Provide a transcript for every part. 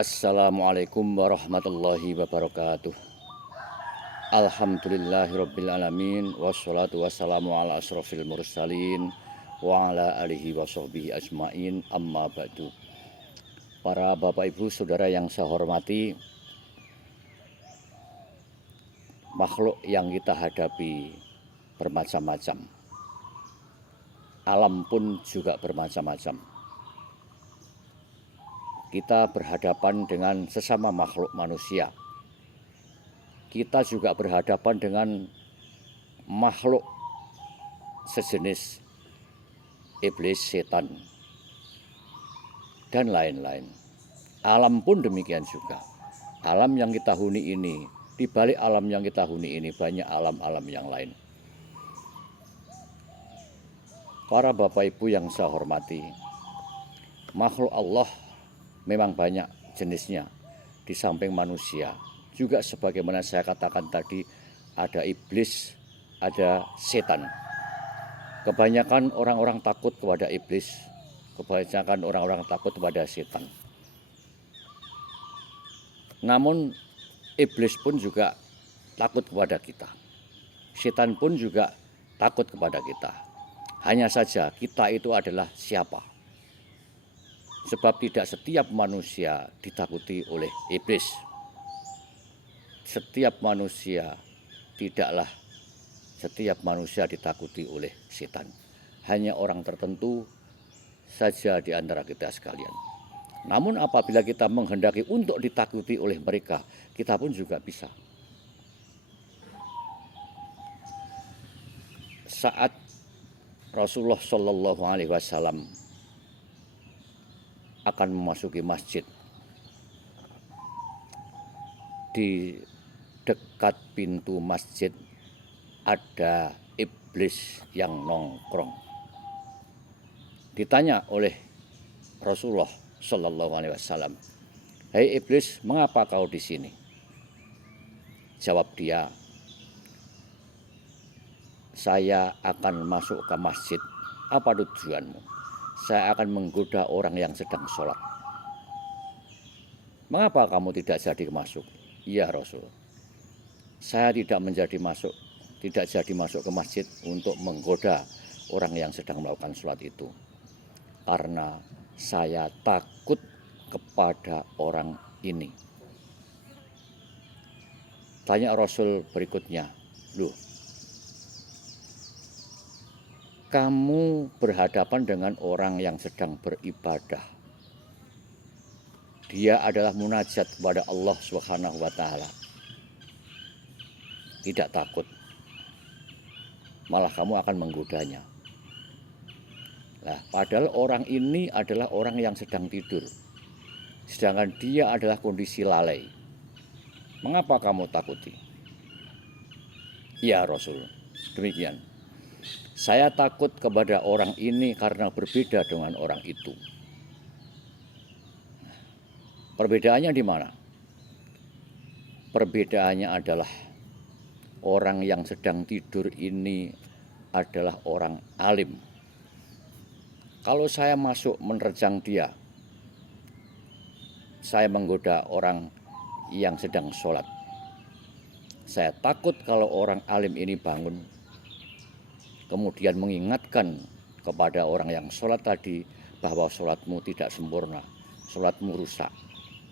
Assalamualaikum warahmatullahi wabarakatuh. Alhamdulillahirrabbilalamin. Wassalatu wassalamu ala asrofil mursalin wa ala alihi wa sahbihi ajmain, amma ba'du. Para bapak ibu saudara yang saya hormati, makhluk yang kita hadapi bermacam-macam. Alam pun juga bermacam-macam. Kita berhadapan dengan sesama makhluk manusia. Kita juga berhadapan dengan makhluk sejenis iblis, setan, dan lain-lain. Alam pun demikian juga. Alam yang kita huni ini, di balik alam yang kita huni ini banyak alam-alam yang lain. Para bapak ibu yang saya hormati, makhluk Allah memang banyak jenisnya di samping manusia. Juga sebagaimana saya katakan tadi, ada iblis, ada setan. Kebanyakan orang-orang takut kepada iblis, kebanyakan orang-orang takut kepada setan. Namun iblis pun juga takut kepada kita. Setan pun juga takut kepada kita. Hanya saja kita itu adalah siapa? Sebab tidak setiap manusia ditakuti oleh iblis. Setiap manusia ditakuti oleh setan. Hanya orang tertentu saja di antara kita sekalian. Namun apabila kita menghendaki untuk ditakuti oleh mereka, kita pun juga bisa. Saat Rasulullah Shallallahu Alaihi Wasallam akan memasuki masjid, di dekat pintu masjid ada iblis yang nongkrong. Ditanya oleh Rasulullah Shallallahu Alaihi Wasallam, "Hai iblis, mengapa kau di sini?" Jawab dia, "Saya akan masuk ke masjid. Apa tujuanmu?" "Saya akan menggoda orang yang sedang sholat." "Mengapa kamu tidak jadi masuk?" "Iya Rasul, saya tidak jadi masuk ke masjid untuk menggoda orang yang sedang melakukan sholat itu. Karena saya takut kepada orang ini." Tanya Rasul berikutnya, "Loh, kamu berhadapan dengan orang yang sedang beribadah. Dia adalah munajat kepada Allah Subhanahu wa Ta'ala. Tidak takut, malah kamu akan menggodanya." Nah, padahal orang ini adalah orang yang sedang tidur, sedangkan dia adalah kondisi lalai. "Mengapa kamu takuti?" "Ya Rasul, demikian. Saya takut kepada orang ini karena berbeda dengan orang itu." Perbedaannya di mana? Perbedaannya adalah orang yang sedang tidur ini adalah orang alim. Kalau saya masuk menerjang dia, saya menggoda orang yang sedang sholat. Saya takut kalau orang alim ini bangun, kemudian mengingatkan kepada orang yang sholat tadi bahwa sholatmu tidak sempurna, sholatmu rusak.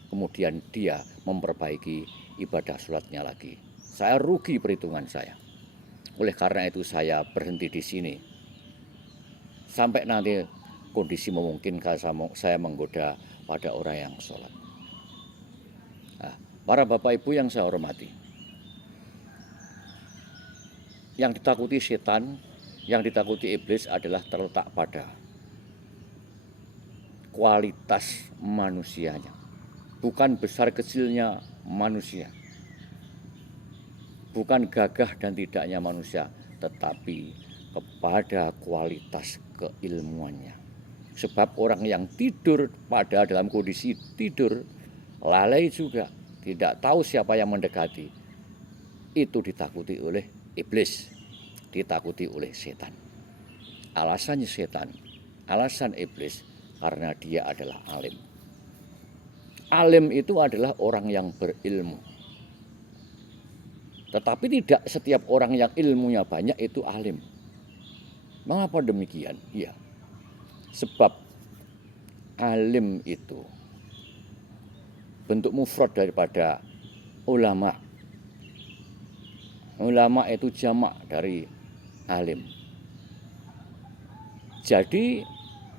Kemudian dia memperbaiki ibadah sholatnya lagi. Saya rugi perhitungan saya. Oleh karena itu saya berhenti di sini. Sampai nanti kondisi memungkinkan saya menggoda pada orang yang sholat. Nah, para bapak ibu yang saya hormati, yang ditakuti setan, yang ditakuti iblis adalah terletak pada kualitas manusianya. Bukan besar kecilnya manusia, bukan gagah dan tidaknya manusia, tetapi kepada kualitas keilmuannya. Sebab orang yang tidur pada dalam kondisi tidur, lalai juga, tidak tahu siapa yang mendekati, itu ditakuti oleh iblis, ditakuti oleh setan. Alasannya setan, alasan iblis, karena dia adalah alim. Alim itu adalah orang yang berilmu. Tetapi tidak setiap orang yang ilmunya banyak itu alim. Mengapa demikian? Ya, sebab alim itu bentuk mufrad daripada ulama. Ulama itu jamak dari alim. Jadi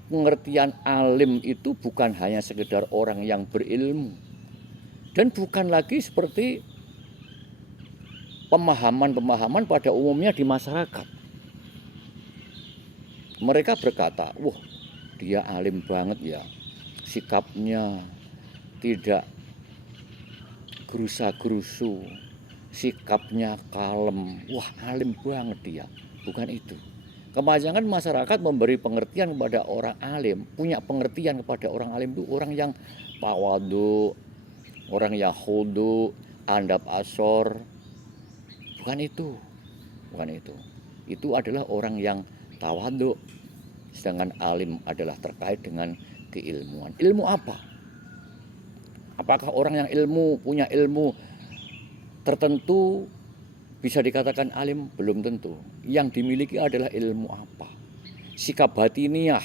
pengertian alim itu bukan hanya sekedar orang yang berilmu, dan bukan lagi seperti pemahaman-pemahaman pada umumnya di masyarakat. Mereka berkata, wah dia alim banget ya, sikapnya tidak gerusa-gerusu, sikapnya kalem, wah alim banget dia. Bukan itu. Kebanyakan masyarakat memberi pengertian kepada orang alim, punya pengertian kepada orang alim itu orang yang tawadu, orang yang khudu, andap asor. Bukan itu. Bukan itu. Itu adalah orang yang tawadu. Sedangkan alim adalah terkait dengan keilmuan. Ilmu apa? Apakah orang yang punya ilmu tertentu bisa dikatakan alim? Belum tentu. Yang dimiliki adalah ilmu apa? Sikap batiniah,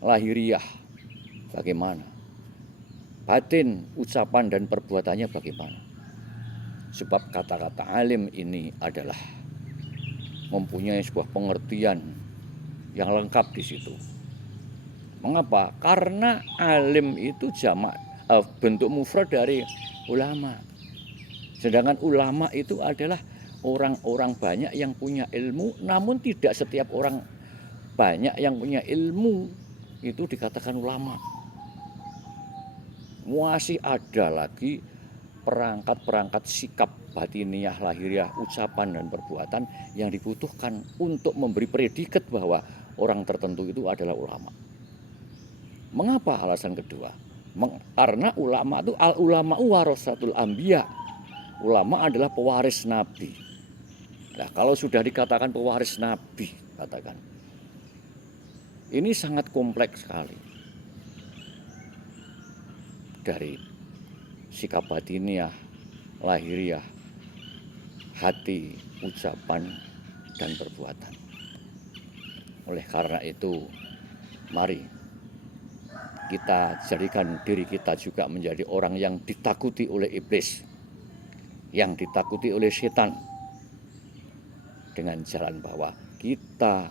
lahiriah, bagaimana? Batin, ucapan dan perbuatannya bagaimana? Sebab kata-kata alim ini adalah mempunyai sebuah pengertian yang lengkap di situ. Mengapa? Karena alim itu jamak bentuk mufrad dari ulama. Sedangkan ulama itu adalah orang-orang banyak yang punya ilmu, namun tidak setiap orang banyak yang punya ilmu itu dikatakan ulama. Masih ada lagi perangkat-perangkat sikap batiniah, lahiriah, ucapan dan perbuatan yang dibutuhkan untuk memberi predikat bahwa orang tertentu itu adalah ulama. Mengapa? Alasan kedua, karena ulama itu al-ulama warasatul anbiya. Ulama adalah pewaris nabi. Nah, kalau sudah dikatakan pewaris nabi, katakan, ini sangat kompleks sekali. Dari sikap batiniah, lahiriah, hati, ucapan, dan perbuatan. Oleh karena itu, mari kita jadikan diri kita juga menjadi orang yang ditakuti oleh iblis, yang ditakuti oleh setan, dengan jalan bahwa kita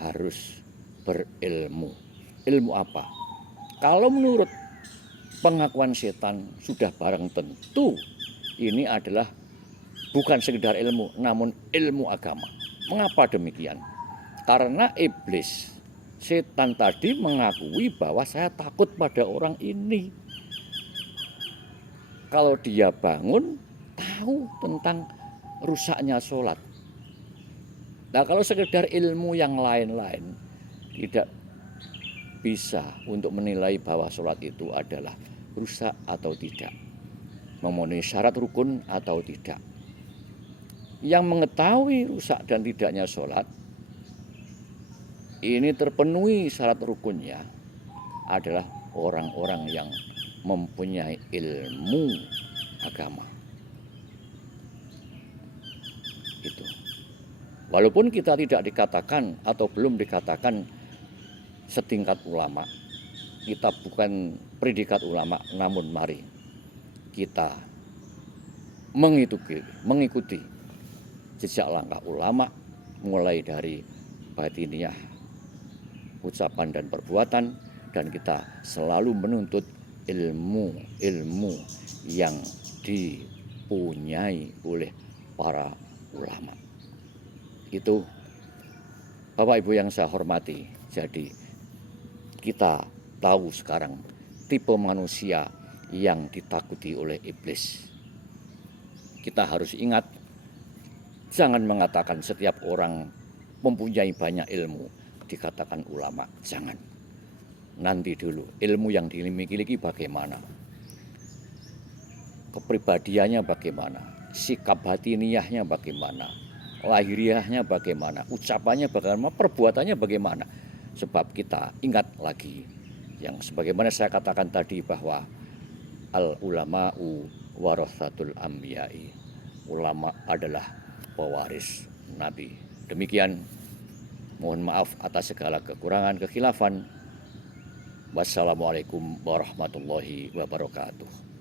harus berilmu. Ilmu apa? Kalau menurut pengakuan setan sudah barang tentu ini adalah bukan sekedar ilmu, namun ilmu agama. Mengapa demikian? Karena iblis, setan tadi mengakui bahwa saya takut pada orang ini. Kalau dia bangun, tahu tentang rusaknya sholat. Nah, kalau sekedar ilmu yang lain-lain tidak bisa untuk menilai bahwa sholat itu adalah rusak atau tidak, memenuhi syarat rukun atau tidak. Yang mengetahui rusak dan tidaknya sholat ini terpenuhi syarat rukunnya adalah orang-orang yang mempunyai ilmu agama. Itu. Walaupun kita tidak dikatakan atau belum dikatakan setingkat ulama, kita bukan predikat ulama, namun mari kita mengikuti jejak langkah ulama, mulai dari batiniah, ucapan dan perbuatan, dan kita selalu menuntut ilmu yang dipunyai oleh para ulama. Itu Bapak Ibu yang saya hormati. Jadi kita tahu sekarang tipe manusia yang ditakuti oleh iblis. Kita harus ingat, jangan mengatakan setiap orang mempunyai banyak ilmu dikatakan ulama. Jangan. Nanti dulu ilmu yang dimiliki bagaimana, kepribadiannya bagaimana, sikap batiniahnya bagaimana, lahiriahnya bagaimana, ucapannya bagaimana, perbuatannya bagaimana. Sebab kita ingat lagi yang sebagaimana saya katakan tadi bahwa al ulama'u warathatul anbiya'i. Ulama adalah pewaris nabi. Demikian, mohon maaf atas segala kekurangan kekhilafan. Wassalamualaikum warahmatullahi wabarakatuh.